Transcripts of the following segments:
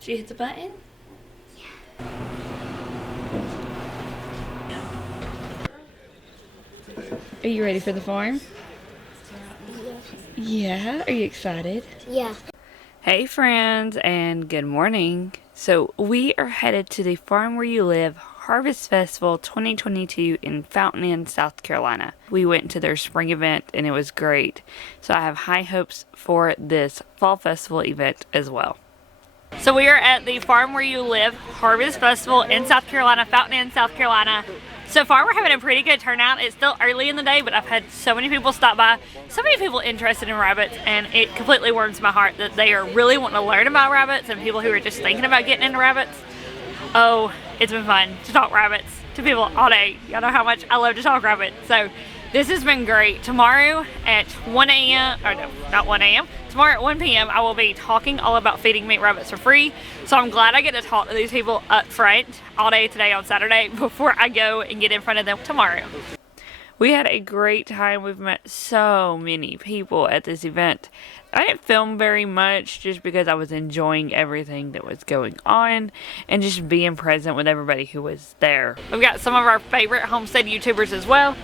Did you hit the button? Are you ready for the farm? Yeah. Are you excited? Yeah. Hey friends, and good morning. So we are headed to the Farm Where You Live Harvest Festival 2022 in Fountain Inn, South Carolina. We went to their spring event and it was great. So I have high hopes for this fall festival event as well. So we are at the Farm Where You Live Harvest Festival in South Carolina, Fountain Inn, South Carolina. So far we're having a pretty good turnout. It's still early in the day, but I've had so many people stop by, so many people interested in rabbits, and it completely warms my heart that they are really wanting to learn about rabbits, and people who are just thinking about getting into rabbits. Oh, it's been fun to talk rabbits to people all day. Y'all know how much I love to talk rabbits. So this has been great. Tomorrow at 1 a.m., or no, not 1 a.m., tomorrow at 1 p.m. I will be talking all about feeding meat rabbits for free. So I'm glad I get to talk to these people up front all day today on Saturday before I go and get in front of them tomorrow. We had a great time. We've met so many people at this event. I didn't film very much just because I was enjoying everything that was going on and just being present with everybody who was there. We've got some of our favorite homestead YouTubers as well.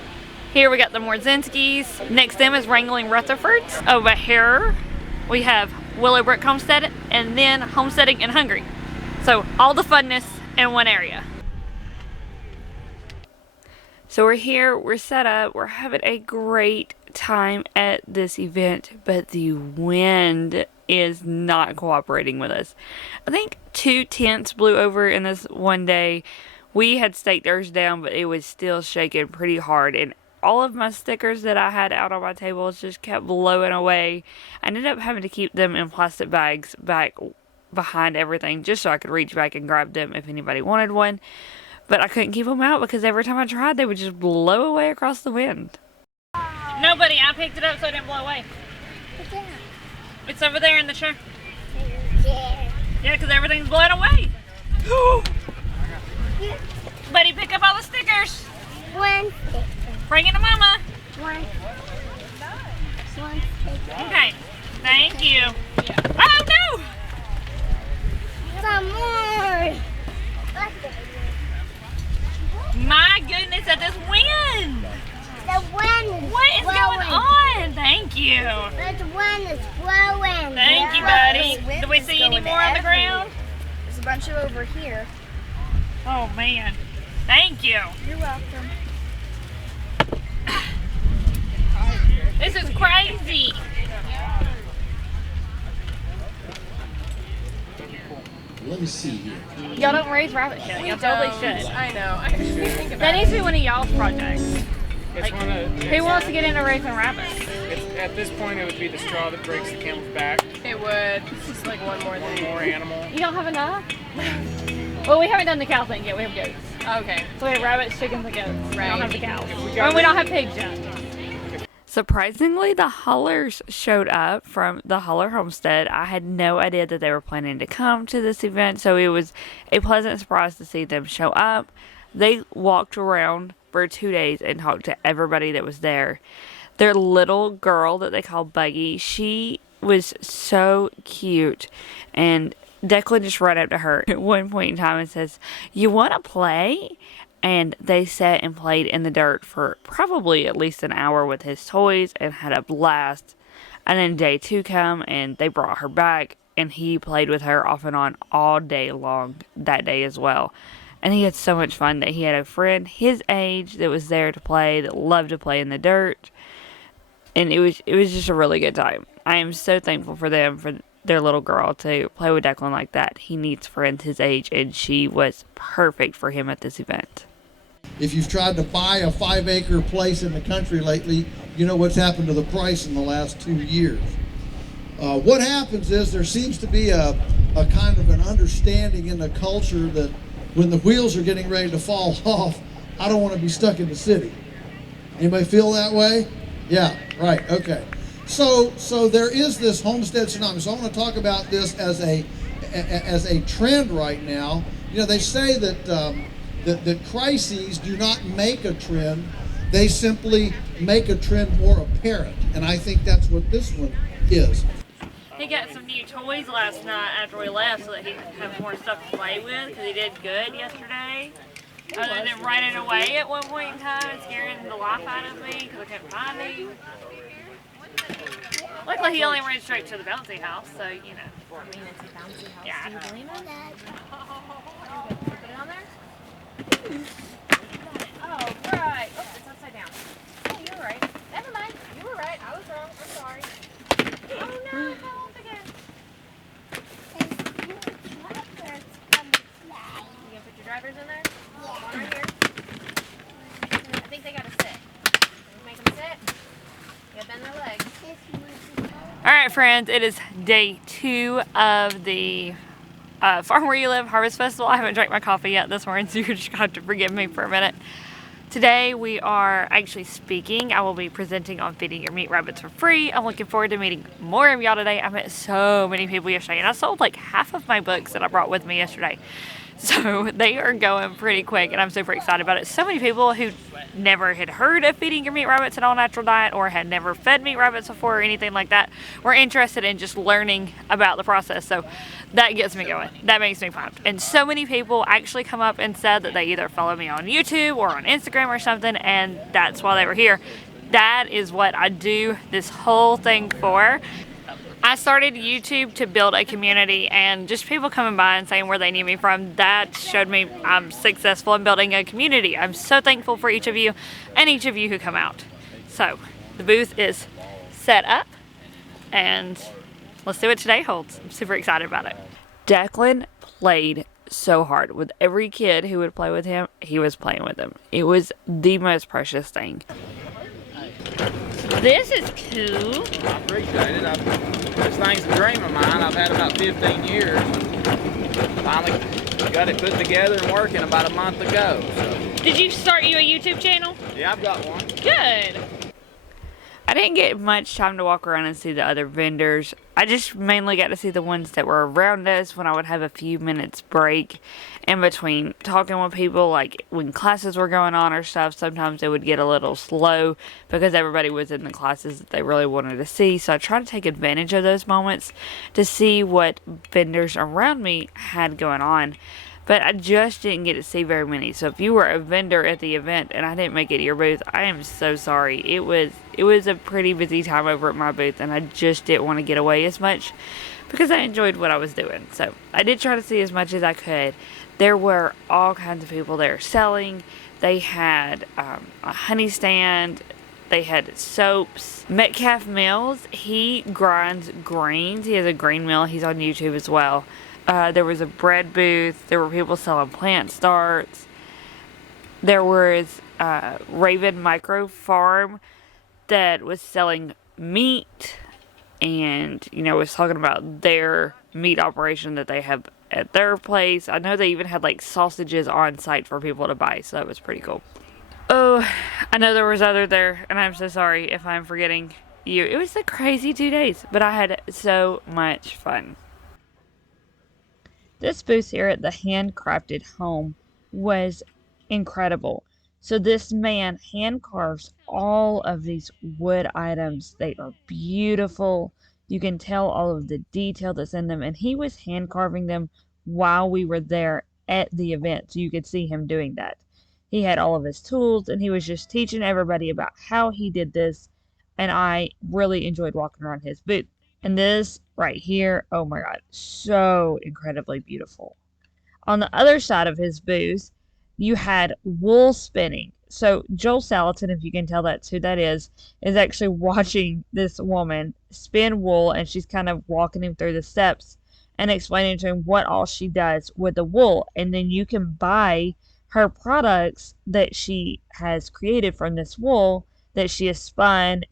Here we got the Morzinskis. Next to them is Wrangling Rutherfords. Over here we have Willowbrook Homestead, and then Homesteading in Hungary. So all the funness in one area. So we're here, we're set up, we're having a great time at this event, but the wind is not cooperating with us. I think 2 tents blew over in this one day. We had staked ours down, but it was still shaking pretty hard, and all of my stickers that I had out on my tables just kept blowing away. I ended up having to keep them in plastic bags back behind everything just so I could reach back and grab them if anybody wanted one. But I couldn't keep them out because every time I tried, they would just blow away across the wind. Nobody, I picked it up so it didn't blow away. It's over there in the chair. Yeah, because everything's blowing away. Buddy, pick up all the stickers. One sticker. Bring it to Mama. One sticker. Okay, thank you. Oh no! Some more. My goodness, at this wind! The wind is What is blowing. going on? Thank you. The wind is blowing. Thank you, buddy. Do we see any more on the ground? There's a bunch of over here. Oh man, thank you. You're welcome. This is crazy. Let me see here. Y'all don't raise rabbits yet. Y'all totally should. I know. I didn't even think about That needs to be one of y'all's projects. It's one of, Who wants to get into raising rabbits? it's, at this point, it would be the straw that breaks the camel's back. It would. It's just like one more thing. More animal. You don't have enough? Well, we haven't done the cow thing yet. We have goats. Okay. So we have rabbits, chickens, and goats. We don't have the cows. got We don't have pigs yet. Surprisingly, the Hollars showed up from the Hollar Homestead. I had no idea that they were planning to come to this event, so it was a pleasant surprise to see them show up. They walked around for 2 days and talked to everybody that was there. Their little girl that they call Buggy, she was so cute, and Declan just ran up to her at one point in time and says, "You want to play?" And they sat and played in the dirt for probably at least an hour with his toys and had a blast. And then day 2 come and they brought her back and he played with her off and on all day long that day as well. And he had so much fun that he had a friend his age that was there to play, that loved to play in the dirt. And it was just a really good time. I am so thankful for them, for their little girl to play with Declan like that. He needs friends his age, and she was perfect for him at this event. If you've tried to buy a 5-acre place in the country lately, you know what's happened to the price in the last 2 years. What happens is there seems to be a kind of an understanding in the culture that when the wheels are getting ready to fall off, I don't want to be stuck in the city. Anybody feel that way? Yeah, right, okay. So there is this homestead tsunami. So I want to talk about this as a trend right now. You know, they say that crises do not make a trend, they simply make a trend more apparent. And I think that's what this one is. He got some new toys last night after we left so that he'd have more stuff to play with because he did good yesterday. Other than running away at one point in time and scaring the life out of me because I couldn't find him. Luckily, he only ran straight to the bouncy house, so you know. I mean, it's a bouncy house. Yeah. Do you believe it? Put it on there? Oh, right. Oh, it's upside down. Oh, you're right. Never mind. You were right. I was wrong. I'm sorry. Oh, no. It fell off again. You gonna put your drivers in there? One right here. I think they gotta sit. Make them sit. You gotta bend their legs. Alright friends, it is day 2 of the Farm Where You Live Harvest Festival. I haven't drank my coffee yet this morning, so you're just going to have to forgive me for a minute. Today we are actually speaking. I will be presenting on feeding your meat rabbits for free. I'm looking forward to meeting more of y'all today. I met so many people yesterday, and I sold like half of my books that I brought with me yesterday. So they are going pretty quick, and I'm super excited about it. So many people who never had heard of feeding your meat rabbits an all-natural diet or had never fed meat rabbits before or anything like that were interested in just learning about the process. So that gets me going. That makes me pumped. And so many people actually come up and said that they either follow me on YouTube or on Instagram or something, and that's why they were here. That is what I do this whole thing for. I started YouTube to build a community, and just people coming by and saying where they knew me from, that showed me I'm successful in building a community. I'm so thankful for each of you and each of you who come out. So the booth is set up, and let's see what today holds. I'm super excited about it. Declan played so hard with every kid who would play with him. He was playing with them. It was the most precious thing. This is cool. I appreciate it. This thing's a dream of mine. I've had about 15 years. Finally got it put together and working about a month ago. So. Did you start you a YouTube channel? Yeah, I've got one. Good. I didn't get much time to walk around and see the other vendors. I just mainly got to see the ones that were around us when I would have a few minutes break in between talking with people, like when classes were going on or stuff. Sometimes it would get a little slow because everybody was in the classes that they really wanted to see. So I tried to take advantage of those moments to see what vendors around me had going on. But I just didn't get to see very many. So if you were a vendor at the event and I didn't make it to your booth, I am so sorry. It was a pretty busy time over at my booth, and I just didn't want to get away as much because I enjoyed what I was doing. So I did try to see as much as I could. There were all kinds of people there selling. They had a honey stand. They had soaps. Metcalf Mills, he grinds greens. He has a grain mill. He's on YouTube as well. There was a bread booth. There were people selling plant starts. There was Raven Micro Farm that was selling meat, and was talking about their meat operation that they have at their place. I know they even had like sausages on site for people to buy, so that was pretty cool. Oh, I know there was other there, and I'm so sorry if I'm forgetting you. It was a crazy 2 days, but I had so much fun. This booth here at the Handcrafted Home was incredible. So this man hand carves all of these wood items. They are beautiful. You can tell all of the detail that's in them. And he was hand carving them while we were there at the event. So you could see him doing that. He had all of his tools, and he was just teaching everybody about how he did this. And I really enjoyed walking around his booth. And this right here, oh my God, so incredibly beautiful. On the other side of his booth, you had wool spinning. So Joel Salatin, if you can tell that's who that is actually watching this woman spin wool, and she's kind of walking him through the steps and explaining to him what all she does with the wool. And then you can buy her products that she has created from this wool that she has spun.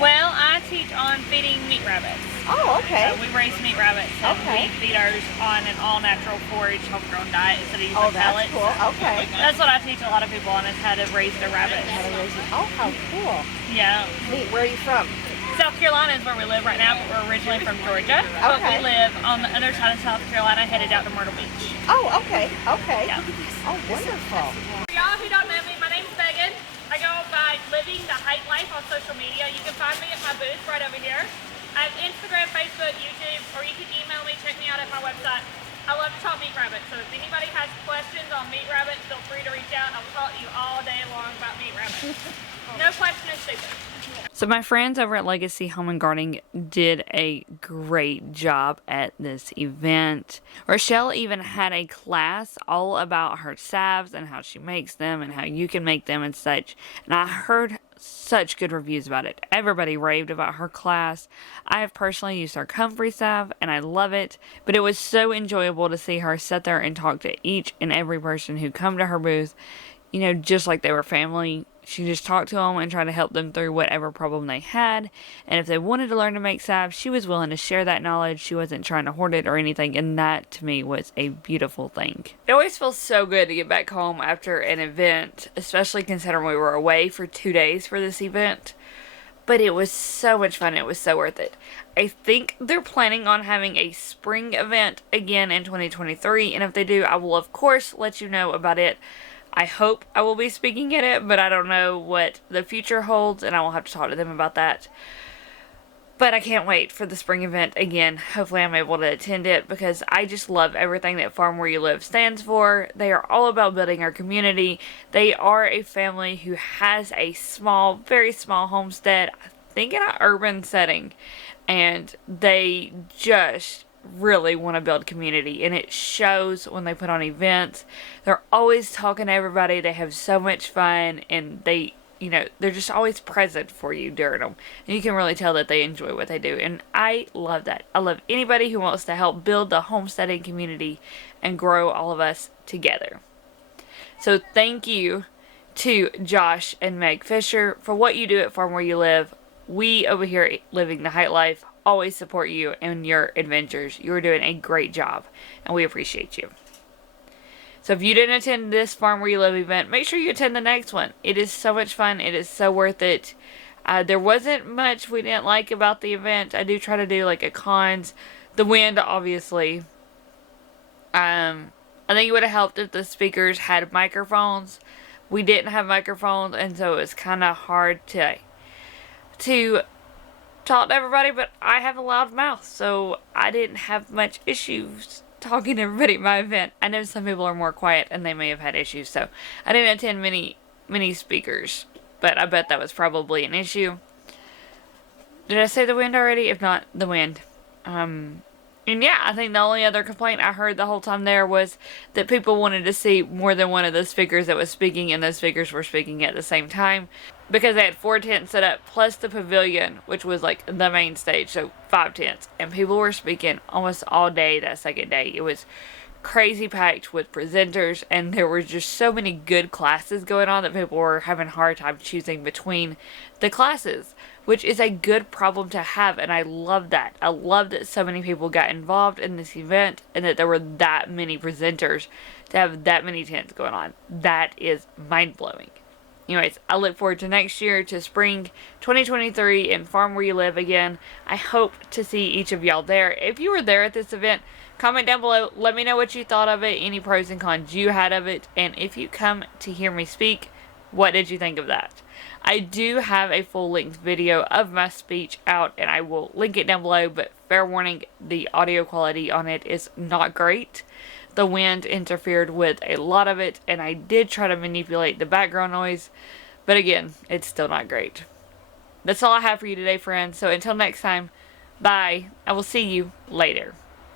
Well, I teach on feeding meat rabbits. Oh, okay. We raise meat rabbits, and we feed ours on an all-natural forage, homegrown diet instead of using pellets. Cool. Okay. That's what I teach a lot of people on, is how to raise their rabbits. Oh, how cool. Yeah. Neat. Where are you from? South Carolina is where we live right now, but we're originally from Georgia. But we live on the other side of South Carolina, headed out to Myrtle Beach. Oh, okay. Okay. Yeah. Oh, wonderful. For y'all who don't know me, my name's Megan. I go by Living the Height Life on social media. You can find me at my booth right over here. I I have Instagram, Facebook, YouTube, or you can email me, check me out at my website. I love to talk meat rabbits, so if anybody has questions on meat rabbits, feel free to reach out. I'll talk to you all day long about meat rabbits. No question is stupid. So my friends over at Legacy Home and Gardening did a great job at this event. Rochelle even had a class all about her salves and how she makes them and how you can make them and such. And I heard such good reviews about it. Everybody raved about her class. I have personally used her comfrey salve and I love it. But it was so enjoyable to see her sit there and talk to each and every person who come to her booth, you know, just like they were family. She just talked to them and tried to help them through whatever problem they had. And if they wanted to learn to make salve, she was willing to share that knowledge. She wasn't trying to hoard it or anything. And that, to me, was a beautiful thing. It always feels so good to get back home after an event, especially considering we were away for 2 days for this event. But it was so much fun. It was so worth it. I think they're planning on having a spring event again in 2023. And if they do, I will, of course, let you know about it. I hope I will be speaking at it, but I don't know what the future holds, and I will have to talk to them about that. But I can't wait for the spring event again. Hopefully I'm able to attend it, because I just love everything that Farm Where You Live stands for. They are all about building our community. They are a family who has a small, very small homestead, I think in an urban setting, and they just really want to build community, and it shows when they put on events. They're always talking to everybody. They have so much fun, and they, you know, they're just always present for you during them, and you can really tell that they enjoy what they do, and I love that. I love anybody who wants to help build the homesteading community and grow all of us together. So thank you to Josh and Meg Fisher for what you do at Farm Where You Live. We over here at Living the Height Life always support you in your adventures. You're doing a great job, and we appreciate you. So if you didn't attend this Farm Where You Live event, make sure you attend the next one. It is so much fun. It is so worth it. There wasn't much we didn't like about the event. I do try to do like a cons. The wind, obviously. I think it would have helped if the speakers had microphones. We didn't have microphones, and so it was kind of hard to talk to everybody, but I have a loud mouth, so I didn't have much issues talking to everybody at my event. I know some people are more quiet and they may have had issues, so I didn't attend many speakers, but I bet that was probably an issue. Did I say the wind already? If not, the wind. And yeah, I think the only other complaint I heard the whole time there was that people wanted to see more than one of the speakers that was speaking, and those speakers were speaking at the same time, because they had 4 tents set up plus the pavilion, which was like the main stage, so 5 tents, and people were speaking almost all day that second day. It was crazy packed with presenters, and there were just so many good classes going on that people were having a hard time choosing between the classes, which is a good problem to have, and I love that. I love that so many people got involved in this event, and that there were that many presenters to have that many tents going on. That is mind-blowing. Anyways, I look forward to next year, to spring 2023 and Farm Where You Live again. I hope to see each of y'all there. If you were there at this event, comment down below. Let me know what you thought of it, any pros and cons you had of it, and if you come to hear me speak, what did you think of that? I do have a full-length video of my speech out, and I will link it down below, but fair warning, the audio quality on it is not great. The wind interfered with a lot of it, and I did try to manipulate the background noise, but again, it's still not great. That's all I have for you today, friends, so until next time, bye. I will see you later.